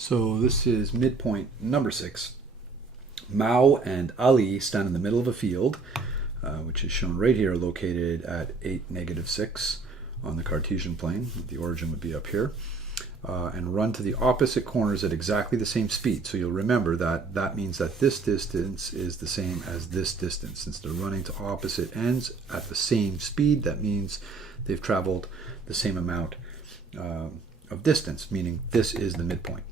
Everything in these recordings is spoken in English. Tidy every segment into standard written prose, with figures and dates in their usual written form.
So this is midpoint number 6. Mao and Ali stand in the middle of a field, which is shown right here, located at 8, -6 on the Cartesian plane. The origin would be up here. And run to the opposite corners at exactly the same speed. So you'll remember that that means that this distance is the same as this distance. Since they're running to opposite ends at the same speed, that means they've traveled the same amount of distance, meaning this is the midpoint.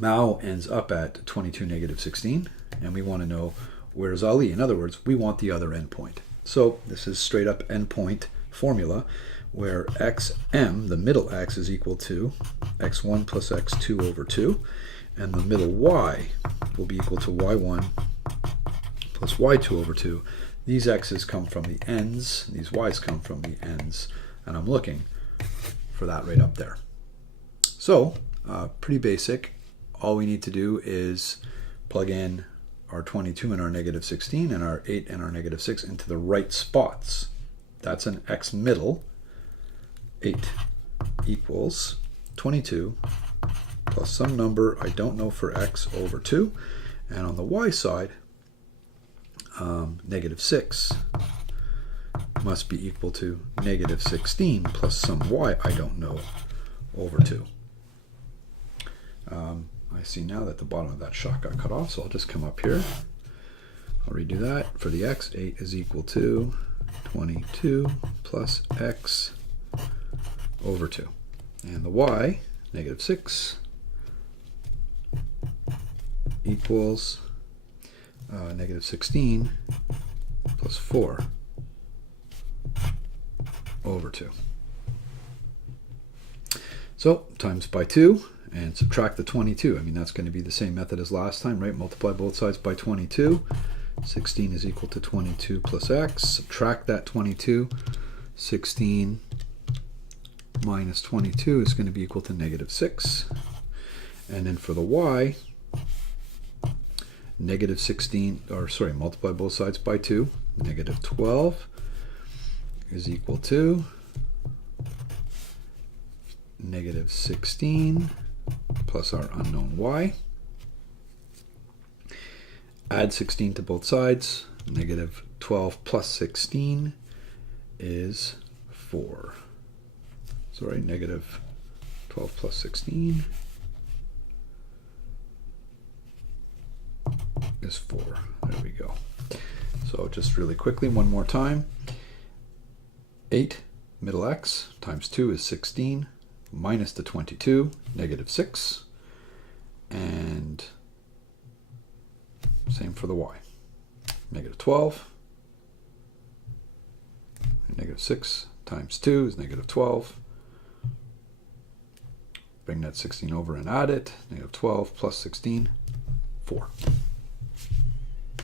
Mao ends up at 22, -16, and we want to know where's Ali. In other words, we want the other endpoint. So this is straight up endpoint formula, where xm, the middle x, is equal to x1 plus x2 over 2, and the middle y will be equal to y1 plus y2 over 2. These x's come from the ends, these y's come from the ends, and I'm looking for that right up there. So, pretty basic. All we need to do is plug in our 22 and our -16 and our 8 and our -6 into the right spots. That's an x middle. 8 equals 22 plus some number I don't know for x over 2. And on the y side, -6 must be equal to -16 plus some y I don't know over 2. I see now that the bottom of that shot got cut off, so I'll just come up here. I'll redo that. For the x, 8 is equal to 22 plus x over 2. And the y, -6, equals -16 plus 4 over 2. So times by 2 and subtract the 22. I mean, that's going to be the same method as last time, right? Multiply both sides by 22. 16 is equal to 22 plus x. Subtract that 22. 16 minus 22 is going to be equal to -6. And then for the y, multiply both sides by 2. -12 is equal to -16 plus our unknown y. Add 16 to both sides. -12 plus 16 is 4. Sorry, -12 plus 16 is 4. There we go. So just really quickly, one more time. 8 middle x times 2 is 16. Minus the 22, -6, and same for the y. -12, -6 times 2 is -12. Bring that 16 over and add it. -12 plus 16, 4.